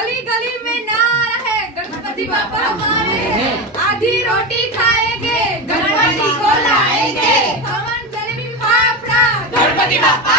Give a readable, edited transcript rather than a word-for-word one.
गली गली में नारा है गणपति बापा हमारे हैं आधी रोटी खाएंगे गणपति को लाएंगे खमन जलेबी फाफड़ा गणपति बापा